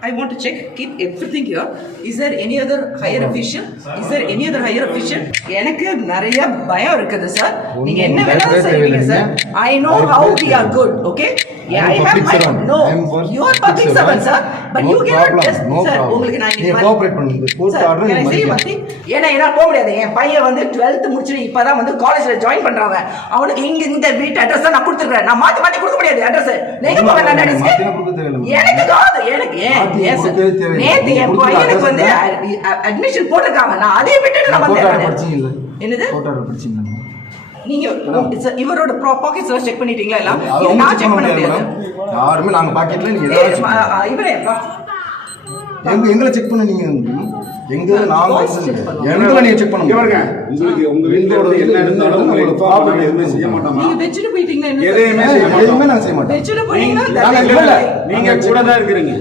I want to check, keep everything here. Is there any other higher official? Is there any other higher official? எனக்கு நிறைய பயம் இருக்குது sir. நீங்க என்ன வேணாலும் செய்வீங்க sir. I know how we are good, okay? Yeah, I have my no. You are public servant, sir. But you cannot just sir. உங்களுக்கு நான் நீ கோஆபரேட் பண்ணுங்க. கோர்ட் ஆர்டர் நீ மதி. ஏன்னா போக முடியாது. என் பையன் வந்து 12th முடிச்சிட்டு இப்பதான் வந்து காலேஜ்ல ஜாயின் பண்றாங்க. அவனுக்கு இங்க இந்த வீட் அட்ரஸ் நான் கொடுத்துறேன். நான் மாத்தி கொடுக்க முடியாது அட்ரஸ். நீங்க போங்க நான் அட்ரஸ். எனக்கு காது எனக்கு நேத்து என் பையனுக்கு வந்து அட்மிஷன் போட்டுருக்காங்க. நான் அதை விட்டுட்டு நான் வந்தேன். என்னது? கோர்ட் ஆர்டர் படிச்சீங்களா? நீங்க இவரோட பாக்கெட்ஸ் எல்லாம் செக் பண்ணிட்டீங்களா? எல்லாம் நான் செக் பண்ண முடியாது. யாருமே நாங்க பாக்கெட்ல நீங்க ஏதாவது இவரே எங்களை செக் பண்ண நீங்க எங்க நாங்க எங்களை நீங்க செக் பண்ணுங்க. இவங்க உங்களுக்கு உங்க வீட்டோட என்ன இருந்தாலும் உங்களுக்கு ப்ராப்ளம் எதுவுமே செய்ய மாட்டோம். நீங்க வெச்சிட்டு போயிட்டீங்கன்னா எதையுமே செய்ய மாட்டோம். வெச்சிட்டு போனீங்கன்னா நீங்க கூட தான் இருக்கீங்க.